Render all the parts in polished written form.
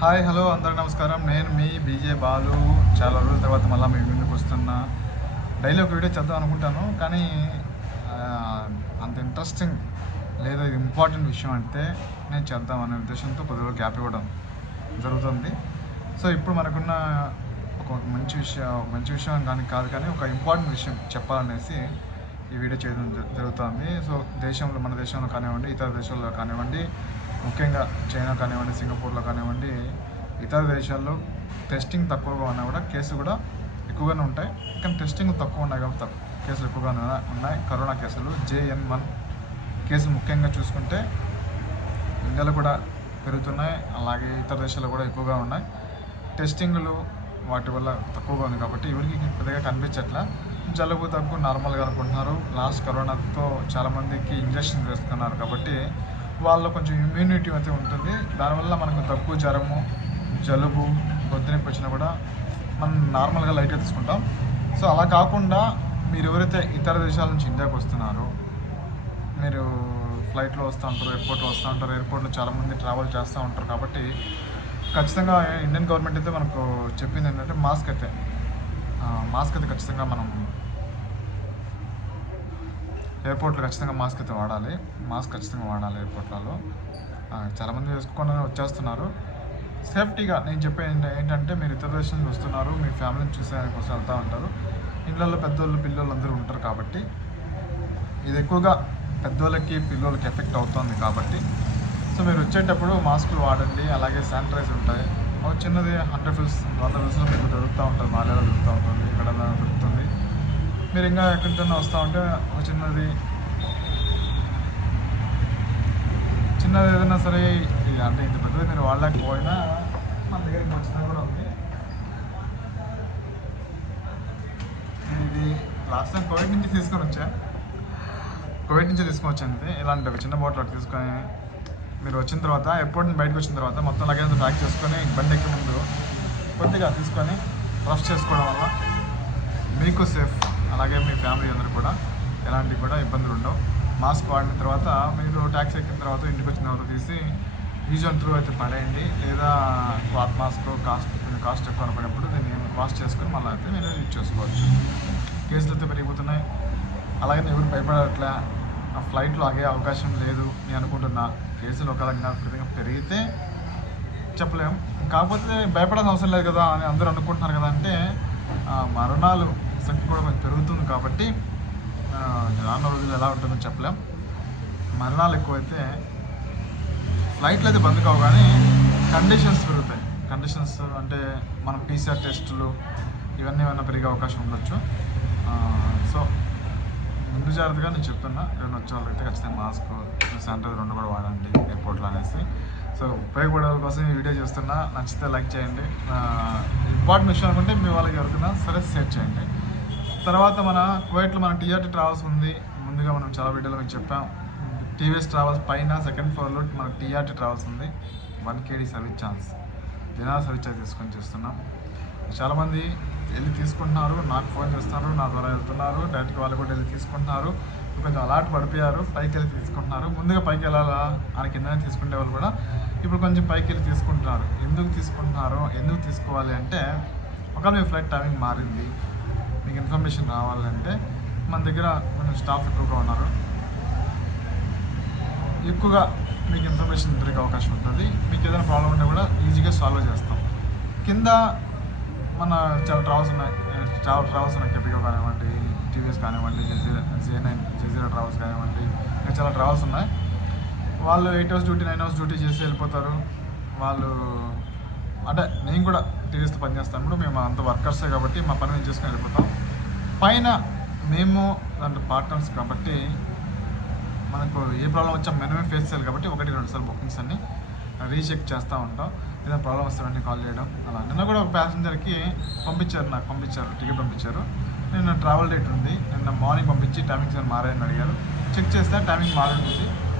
Hi hello అందరూ నమస్కారం. నేను మీ బీజే బాలు. చాలా రోజుల తర్వాత మళ్ళీ మీ ముందుకు వస్తున్నా. డైలీ ఒక వీడియో చేద్దాం అనుకుంటాను, కానీ అంత ఇంట్రెస్టింగ్ లేదా ఇది ఇంపార్టెంట్ విషయం అంటే నేను చేద్దాం అనే ఉద్దేశంతో కొద్దిగా గ్యాప్ ఇవ్వడం జరుగుతుంది. సో ఇప్పుడు మనకున్న ఒక మంచి విషయం కానీ ఒక ఇంపార్టెంట్ విషయం చెప్పాలనేసి ఈ వీడియో చేయడం జరుగుతుంది. సో మన దేశంలో కానివ్వండి, ఇతర దేశాల్లో కానివ్వండి, ముఖ్యంగా చైనా కానివ్వండి, సింగపూర్లో కానివ్వండి, ఇతర దేశాల్లో టెస్టింగ్ తక్కువగా ఉన్నా కూడా కేసులు కూడా ఎక్కువగానే ఉంటాయి. కానీ టెస్టింగ్ తక్కువ ఉన్నాయి కాబట్టి కేసులు ఎక్కువగానే ఉన్నాయి. కరోనా కేసులు JN1 కేసులు ముఖ్యంగా చూసుకుంటే ఇండియాలో కూడా పెరుగుతున్నాయి, అలాగే ఇతర దేశాల్లో కూడా ఎక్కువగా ఉన్నాయి. టెస్టింగ్లు వాటి వల్ల తక్కువగా ఉంది కాబట్టి ఎవరికి పెద్దగా కనిపించట్లా. జలుబు దగ్గు నార్మల్గా అనుకుంటున్నారు. లాస్ట్ కరోనాతో చాలామందికి ఇంజక్షన్ వేస్తున్నారు కాబట్టి వాళ్ళలో కొంచెం ఇమ్యూనిటీ అయితే ఉంటుంది. దానివల్ల మనకు దగ్గు, జ్వరము, జలుబు, గొంతునొప్పి వచ్చినా కూడా మనం నార్మల్గా లైట్గా తీసుకుంటాం. సో అలా కాకుండా మీరు ఎవరైతే ఇతర దేశాల నుంచి ఇండియాకి వస్తున్నారో, మీరు ఫ్లైట్లో వస్తూ ఉంటారు, ఎయిర్పోర్ట్లో వస్తూ ఉంటారు. ఎయిర్పోర్ట్లో చాలామంది ట్రావెల్ చేస్తూ ఉంటారు కాబట్టి ఖచ్చితంగా ఇండియన్ గవర్నమెంట్ అయితే మనకు చెప్పింది ఏంటంటే మాస్క్ అయితే ఖచ్చితంగా మనం ఎయిర్పోర్ట్లో ఖచ్చితంగా మాస్క్ ఖచ్చితంగా వాడాలి. ఎయిర్పోర్ట్లలో చాలామంది వేసుకొని వచ్చేస్తున్నారు. సేఫ్టీగా నేను చెప్పేది ఏంటంటే, మీరు ఇతర దేశం నుంచి వస్తున్నారు, మీ ఫ్యామిలీని చూసేదానికి కోసం వెళ్తూ ఉంటారు. ఇళ్ళల్లో పెద్దోళ్ళు పిల్లలు అందరూ ఉంటారు కాబట్టి ఇది ఎక్కువగా పెద్దోళ్ళకి పిల్లలకి ఎఫెక్ట్ అవుతుంది కాబట్టి సో మీరు వచ్చేటప్పుడు మాస్కులు వాడండి. అలాగే శానిటైజర్ ఉంటాయి, ఒక చిన్నది 100 రూపీస్లో మీకు దొరుకుతూ ఉంటుంది. మాలేలో దొరుకుతూ ఉంటుంది, ఇక్కడ దొరుకుతుంది. మీరు ఇంకా ఎక్కడికైనా వస్తూ ఉంటే ఒక చిన్నది ఏదైనా సరే, అంటే ఇంత పెద్దది మీరు వాడలేకపోయినా మన దగ్గర ఇంకా చిన్నది కూడా ఉంది. ఇది లాస్ట్ టైం కోవిడ్ నుంచి తీసుకొని వచ్చాను ఇది. ఇలాంటి ఒక చిన్న బాటిల్ ఒకటి తీసుకొని మీరు వచ్చిన తర్వాత, ఎయిర్పోర్ట్ నుంచి బయటకు వచ్చిన తర్వాత మొత్తం లగేజ్ ప్యాక్ చేసుకొని బండి ఎక్కే ముందు కొద్దిగా తీసుకొని రఫ్ చేసుకోవడం వల్ల మీకు సేఫ్, అలాగే మీ ఫ్యామిలీ అందరూ కూడా ఎలాంటి కూడా ఇబ్బందులు ఉండవు. మాస్క్ వాడిన తర్వాత మీరు ట్యాక్సీ ఎక్కిన తర్వాత ఇంటికి వచ్చిన తర్వాత తీసి యూజ్ అండ్ త్రూ అయితే పడేయండి. లేదా క్లాత్ మాస్క్ కాస్ట్ ఎక్కువ అనుకున్నప్పుడు దీన్ని వాష్ చేసుకొని మళ్ళీ అయితే మీరు యూజ్ చేసుకోవచ్చు. కేసులు అయితే పెరిగిపోతున్నాయి, అలాగే ఎవరు భయపడట్లే. ఫ్లైట్లో ఆగే అవకాశం లేదు నేను అనుకుంటున్నా. కేసులు ఒక విధంగా పెరిగితే చెప్పలేం, కాకపోతే భయపడాల్సిన అవసరం లేదు కదా అని అందరూ అనుకుంటున్నారు కదా. అంటే మరణాలు సంఖ్య కూడా కొంచెం పెరుగుతుంది కాబట్టి రానున్న రోజులు ఎలా ఉంటుందో చెప్పలేం. మరణాలు ఎక్కువైతే ఫ్లైట్లు అయితే బంద్ కావు, కానీ కండిషన్స్ పెరుగుతాయి. కండిషన్స్ అంటే మనం PCR టెస్టులు ఇవన్నీ ఏమైనా పెరిగే అవకాశం ఉండొచ్చు. సో ముందు జాగ్రత్తగా నేను చెప్తున్నా, ఎవరైనా వచ్చే వాళ్ళైతే ఖచ్చితంగా మాస్క్, శానిటైజర్ 2 కూడా వాడండి ఎయిర్పోర్ట్లో అనేసి. సో ఉపయోగపడే కోసం ఈ వీడియో చేస్తున్నా. నచ్చితే లైక్ చేయండి. ఇంపార్టెంట్ విషయం అనుకుంటే మీ వాళ్ళకి ఎవరికైనా సరే షేర్ చేయండి. తర్వాత మన కువైట్లో మన TRT ట్రావెల్స్ ఉంది. ముందుగా మనం చాలా వీడియోలో మీకు చెప్పాం. TVS ట్రావెల్స్ పైన 2nd ఫ్లోర్లో మన TRT ట్రావెల్స్ ఉంది. 1 KD సర్వీస్ ఛాన్స్, దినాల సర్వీస్ ఛార్జ్ తీసుకొని చేస్తున్నాం. చాలామంది వెళ్ళి తీసుకుంటున్నారు, నాకు ఫోన్ చేస్తున్నారు, నా ద్వారా వెళ్తున్నారు. డైరెక్ట్గా వాళ్ళు కూడా వెళ్ళి తీసుకుంటున్నారు. కొంచెం అలాట్ పడిపోయారు, పైకి వెళ్ళి తీసుకుంటున్నారు. ముందుగా పైకి వెళ్ళాలా అని కిందనే తీసుకునే వాళ్ళు కూడా ఇప్పుడు కొంచెం పైకి వెళ్ళి తీసుకుంటున్నారు. ఎందుకు తీసుకోవాలి అంటే, ఒకవేళ మీ ఫ్లైట్ టైమింగ్ మారింది, మీకు ఇన్ఫర్మేషన్ రావాలంటే మన దగ్గర కొంచెం స్టాఫ్ ఎక్కువగా ఉన్నారు, ఎక్కువగా మీకు ఇన్ఫర్మేషన్ దొరికే అవకాశం ఉంటుంది. మీకు ఏదైనా ప్రాబ్లం ఉంటే కూడా ఈజీగా సాల్వ్ చేస్తాం. కింద మన చాలా ట్రావెల్స్ ఉన్నాయి, కెపికో కానివ్వండి, TVS కానివ్వండి, J9 ట్రావెల్స్ కానివ్వండి, ఇంకా చాలా ట్రావెల్స్ ఉన్నాయి. వాళ్ళు 8 hours డ్యూటీ 9 hours డ్యూటీ చేసి వెళ్ళిపోతారు. వాళ్ళు అంటే నేను కూడా TVSలో పనిచేస్తాను, కూడా మేము అంత వర్కర్సే కాబట్టి మా పని మేము చేసుకొని వెళ్ళిపోతాం. పైన మేము దాంట్లో పార్ట్నర్స్ కాబట్టి మనకు ఏ ప్రాబ్లం వచ్చా మనమే ఫేస్ చేయాలి కాబట్టి 1-2 సార్లు బుకింగ్స్ అన్ని రీచెక్ చేస్తూ ఉంటాం. ఏదైనా ప్రాబ్లం వస్తే వెంటనే కాల్ చేయడం. అలా నిన్న కూడా ఒక ప్యాసింజర్కి పంపించారు టికెట్ పంపించారు. నిన్న ట్రావెల్ డేట్ ఉంది, నిన్న మార్నింగ్ పంపించి టైమింగ్స్ అని మారాయని అడిగారు. చెక్ చేస్తే టైమింగ్ మారింది.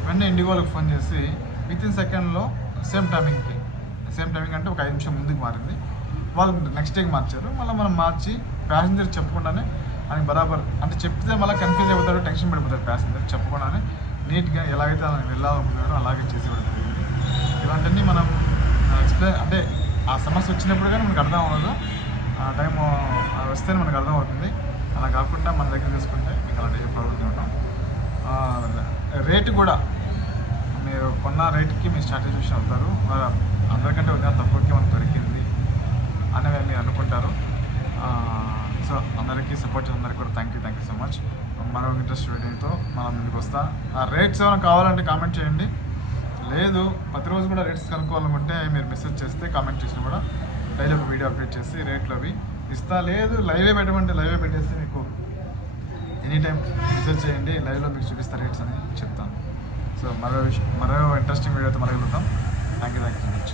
వెంటనే ఇండిగోలకు ఫోన్ చేసి వితిన్ సెకండ్లో సేమ్ టైమింగ్ అంటే ఒక 5 నిమిషం ముందుకు మారింది. వాళ్ళు నెక్స్ట్ డేకి మార్చారు. మళ్ళీ మనం మార్చి ప్యాసింజర్ చెప్పకుండానే అని బరాబర్ అంటే చెప్తే మళ్ళీ కన్ఫ్యూజ్ అయిపోతాడు, టెన్షన్ పడిపోతాడు ప్యాసింజర్. చెప్పకుండానే నీట్గా ఎలాగైతే అలా వెళ్ళాలనుకుంటున్నారో అలాగే చేసి పెడతారు. ఇలాంటివన్నీ మనం ఎక్స్ప్లెయిన్ అంటే ఆ సమస్య వచ్చినప్పుడు కానీ మనకు అర్థం అవ్వదు, ఆ టైం వస్తేనే మనకు అర్థం అవుతుంది. అలా కాకుండా మన దగ్గర తీసుకుంటే మీకు అలాంటి ఏ ప్రాబ్లమ్స్ ఉంటాం. రేటు కూడా మీరు కొన్న రేటుకి మీరు సాటిస్ఫాక్షన్ అవుతారు. అందరికంటే ఉదయం తక్కువకి మనకు దొరికింది అనేవి మీరు అనుకుంటారు. సో అందరికీ సపోర్ట్ చేసిన అందరికీ కూడా థ్యాంక్ యూ సో మచ్. మరో ఇంట్రెస్ట్ వీడియోతో మనం ముందుకు వస్తా. ఆ రేట్స్ ఏమైనా కావాలంటే కామెంట్ చేయండి. లేదు ప్రతిరోజు కూడా రేట్స్ కనుక్కోవాలనుకుంటే మీరు మెసేజ్ చేస్తే కామెంట్ చేసినా కూడా డైలీ ఒక వీడియో అప్డేట్ చేసి రేట్లు అవి ఇస్తా. లేదు లైవే పెట్టమంటే లైవే పెట్టేస్తే మీకు ఎనీ టైం మెసేజ్ చేయండి, లైవ్లో మీకు చూపిస్తా రేట్స్ అని చెప్తాను. సో మరో ఇంట్రెస్టింగ్ వీడియోతో మళ్ళీ వెళ్తాం. Thank you so much.